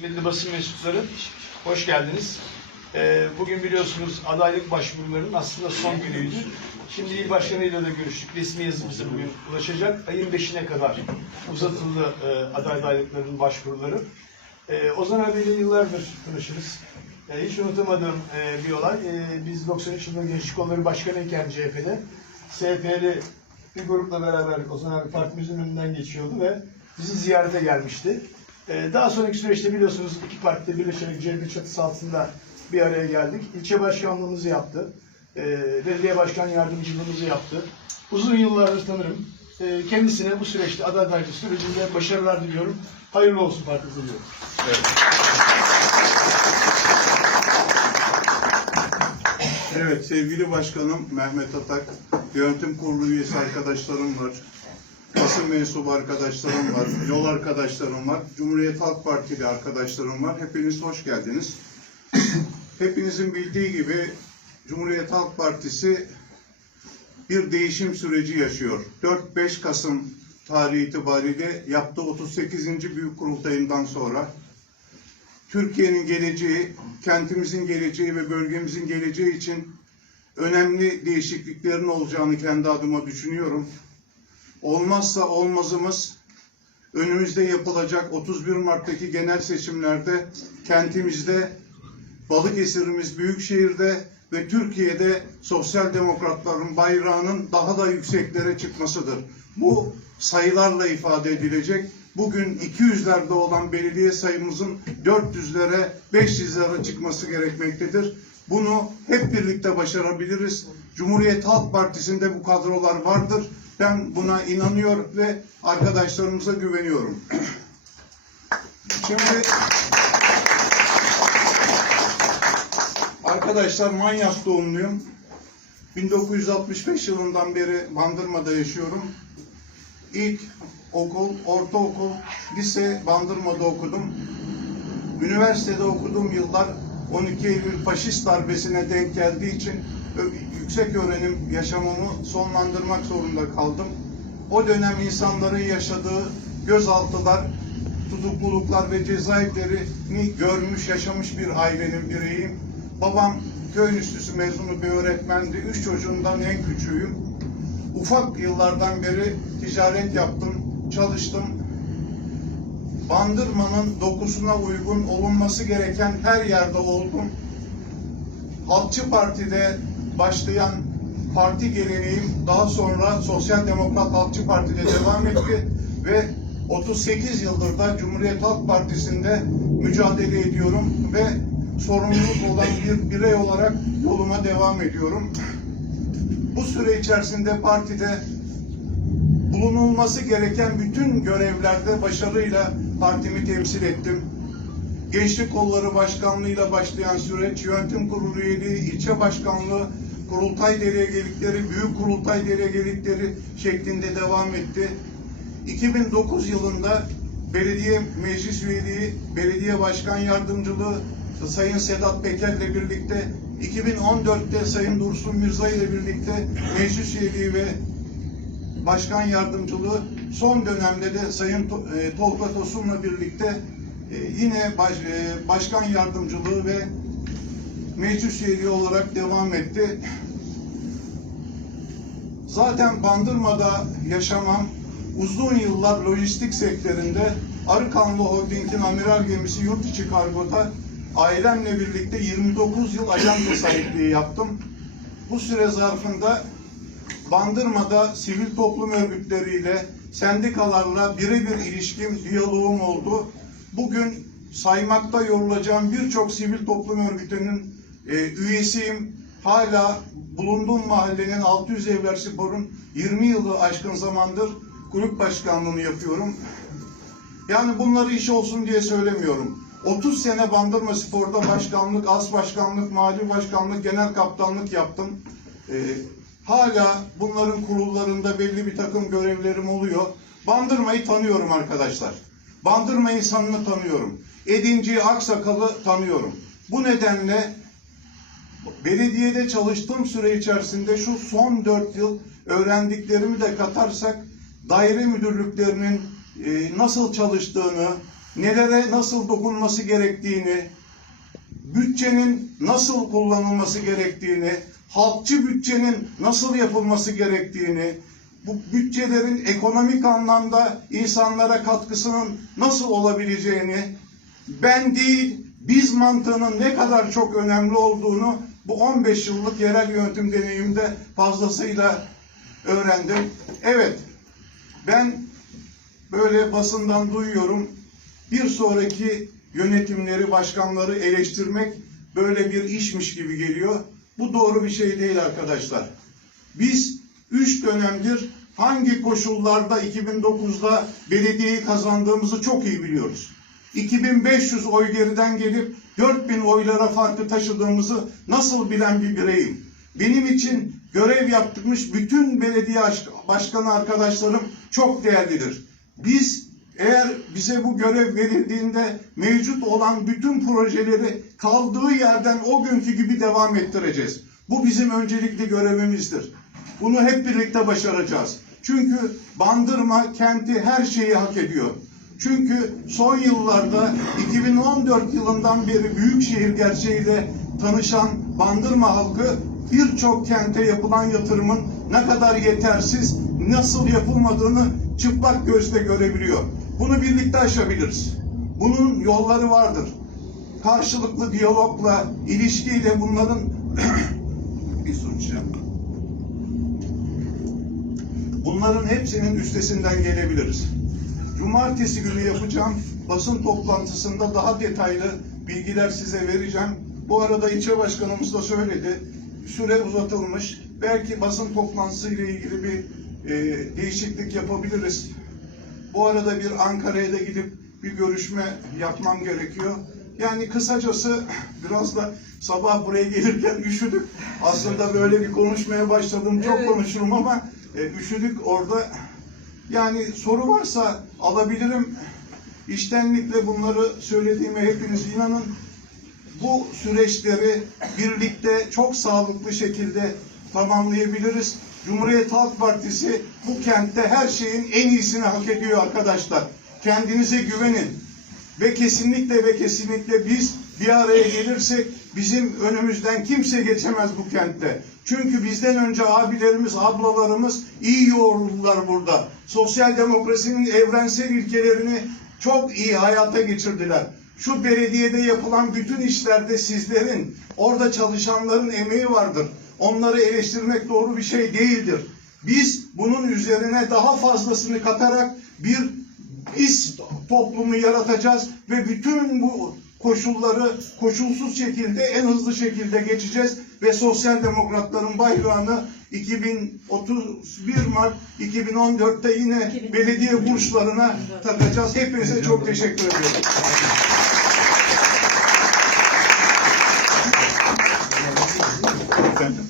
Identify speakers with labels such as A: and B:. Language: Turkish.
A: Kıymetli basın mensupları, hoş geldiniz. Ee, bugün biliyorsunuz adaylık başvurularının aslında son günüydü. Şimdi il başkanıyla da görüştük. Resmi yazımızı bugün ulaşacak. Ayın 5'ine kadar uzatıldı e, aday adaylıkların başvuruları. E, Ozan abiyle yıllardır tanışırız. E, hiç unutamadığım e, bir olay. E, biz 93 yılında Gençlik Kolları Başkanıyken CHP'de SHP'li bir grupla beraber Ozan abi partimizin önünden geçiyordu ve bizi ziyarete gelmişti. Ee, Daha sonraki süreçte biliyorsunuz iki partide birleşerek CHP çatısı altında bir araya geldik. İlçe başkanlığımızı yaptı. Ee, Belediye başkan yardımcılığımızı yaptı. Uzun yıllardır tanırım. Ee, Kendisine bu süreçte aday adaylık sürecinde başarılar diliyorum. Hayırlı olsun partimize diyorum.
B: Evet sevgili başkanım Mehmet Atak, yönetim kurulu üyesi arkadaşlarım var, basın mensubu arkadaşlarım var, yol arkadaşlarım var, Cumhuriyet Halk Partili arkadaşlarım var. Hepiniz hoş geldiniz. Hepinizin bildiği gibi Cumhuriyet Halk Partisi bir değişim süreci yaşıyor. 4-5 Kasım tarihi itibariyle yaptığı 38. Büyük Kurultayından sonra Türkiye'nin geleceği, kentimizin geleceği ve bölgemizin geleceği için önemli değişikliklerin olacağını kendi adıma düşünüyorum. Olmazsa olmazımız önümüzde yapılacak 31 Mart'taki genel seçimlerde kentimizde, Balıkesir'imiz Büyükşehir'de ve Türkiye'de sosyal demokratların bayrağının daha da yükseklere çıkmasıdır. Bu sayılarla ifade edilecek. Bugün 200'lerde olan belediye sayımızın 400'lere, 500'lere çıkması gerekmektedir. Bunu hep birlikte başarabiliriz. Cumhuriyet Halk Partisi'nde bu kadrolar vardır. Ben buna inanıyor ve arkadaşlarımıza güveniyorum. Şimdi Arkadaşlar Manyas doğumluyum. 1965 yılından beri Bandırma'da yaşıyorum. İlk okul, ortaokul, lise Bandırma'da okudum. Üniversitede okuduğum yıllar 12 Eylül faşist darbesine denk geldiği için yüksek öğrenim yaşamımı sonlandırmak zorunda kaldım. O dönem insanların yaşadığı gözaltılar, tutukluluklar ve cezaevlerini görmüş, yaşamış bir ailenin bireyim. Babam köy enstitüsü mezunu bir öğretmendi. Üç çocuğumdan en küçüğüyüm. Ufak yıllardan beri ticaret yaptım, çalıştım. Bandırma'nın dokusuna uygun olunması gereken her yerde oldum. Halkçı Parti'de başlayan parti geleneğim daha sonra Sosyal Demokrat Halkçı Parti'de devam etti ve 38 yıldır da Cumhuriyet Halk Partisi'nde mücadele ediyorum ve sorumluluk olan bir birey olarak yoluma devam ediyorum. Bu süre içerisinde partide bulunulması gereken bütün görevlerde başarıyla partimi temsil ettim. Gençlik Kolları Başkanlığı'yla başlayan süreç, yönetim kurulu üyeliği, ilçe başkanlığı, kurultay delegelikleri, büyük kurultay delegelikleri şeklinde devam etti. 2009 yılında belediye meclis üyeliği, belediye başkan yardımcılığı Sayın Sedat Peker'le birlikte 2014'te Sayın Dursun Mirza ile birlikte meclis üyeliği ve başkan yardımcılığı son dönemde de Sayın e, Tolga Tosun'la birlikte e, yine e, başkan yardımcılığı ve meclis üyeliği olarak devam etti. Zaten Bandırma'da yaşamam uzun yıllar lojistik sektöründe Arıkanlı Holding'in amiral gemisi yurt içi kargoda ailemle birlikte 29 yıl ajanta sahipliği yaptım. Bu süre zarfında Bandırma'da sivil toplum örgütleriyle, sendikalarla birebir ilişkim, diyaloğum oldu. Bugün saymakta yorulacağım birçok sivil toplum örgütünün e, üyesiyim. Hala bulunduğum mahallenin 600 Evler Spor'un 20 yılı aşkın zamandır kulüp başkanlığını yapıyorum. Yani bunları iş olsun diye söylemiyorum. 30 sene Bandırma Spor'da başkanlık, as başkanlık, mali başkanlık, genel kaptanlık yaptım. Ee, hala bunların kurullarında belli bir takım görevlerim oluyor. Bandırma'yı tanıyorum arkadaşlar. Bandırma insanını tanıyorum. Edinci Aksakal'ı tanıyorum. Bu nedenle belediyede çalıştığım süre içerisinde şu son dört yıl öğrendiklerimi de katarsak daire müdürlüklerinin e, nasıl çalıştığını, nelere nasıl dokunması gerektiğini, bütçenin nasıl kullanılması gerektiğini, halkçı bütçenin nasıl yapılması gerektiğini, bu bütçelerin ekonomik anlamda insanlara katkısının nasıl olabileceğini, ben değil biz mantığının ne kadar çok önemli olduğunu bu 15 yıllık yerel yönetim deneyimde fazlasıyla öğrendim. Evet, ben böyle basından duyuyorum. Bir sonraki yönetimleri, başkanları eleştirmek böyle bir işmiş gibi geliyor. Bu doğru bir şey değil arkadaşlar. Biz üç dönemdir hangi koşullarda 2009'da belediyeyi kazandığımızı çok iyi biliyoruz. 2500 oy geriden gelip 4000 oylara farklı taşıdığımızı nasıl bilen bir bireyim. Benim için görev yaptırmış bütün belediye aş- başkanı arkadaşlarım çok değerlidir. Biz eğer bize bu görev verildiğinde mevcut olan bütün projeleri kaldığı yerden o günkü gibi devam ettireceğiz. Bu bizim öncelikli görevimizdir. Bunu hep birlikte başaracağız. Çünkü Bandırma kenti her şeyi hak ediyor. Çünkü son yıllarda 2014 yılından beri büyükşehir gerçeğiyle tanışan Bandırma halkı birçok kente yapılan yatırımın ne kadar yetersiz, nasıl yapılmadığını çıplak gözle görebiliyor. Bunu birlikte aşabiliriz. Bunun yolları vardır. Karşılıklı diyalogla, ilişkiyle bunların bir sunacağım. Bunların hepsinin üstesinden gelebiliriz. Cumartesi günü yapacağım basın toplantısında daha detaylı bilgiler size vereceğim. Bu arada ilçe başkanımız da söyledi. Süre uzatılmış. Belki basın toplantısı ile ilgili bir e, değişiklik yapabiliriz. Bu arada bir Ankara'ya da gidip bir görüşme yapmam gerekiyor. Yani kısacası biraz da sabah buraya gelirken üşüdük. Aslında böyle bir konuşmaya başladım. Çok
C: Evet.
B: konuşurum ama e, üşüdük orada. Yani soru varsa alabilirim. İştenlikle bunları söylediğime hepiniz inanın. Bu süreçleri birlikte çok sağlıklı şekilde tamamlayabiliriz. Cumhuriyet Halk Partisi bu kentte her şeyin en iyisini hak ediyor arkadaşlar. Kendinize güvenin. Ve kesinlikle ve kesinlikle biz bir araya gelirsek bizim önümüzden kimse geçemez bu kentte. Çünkü bizden önce abilerimiz, ablalarımız iyi yoğruldular burada. Sosyal demokrasinin evrensel ilkelerini çok iyi hayata geçirdiler. Şu belediyede yapılan bütün işlerde sizlerin, orada çalışanların emeği vardır. Onları eleştirmek doğru bir şey değildir. Biz bunun üzerine daha fazlasını katarak bir biz toplumu yaratacağız ve bütün bu koşulları koşulsuz şekilde en hızlı şekilde geçeceğiz ve sosyal demokratların bayrağını 2031 Mart 2014'te yine belediye burçlarına takacağız. Hepinize çok teşekkür ediyorum. Efendim.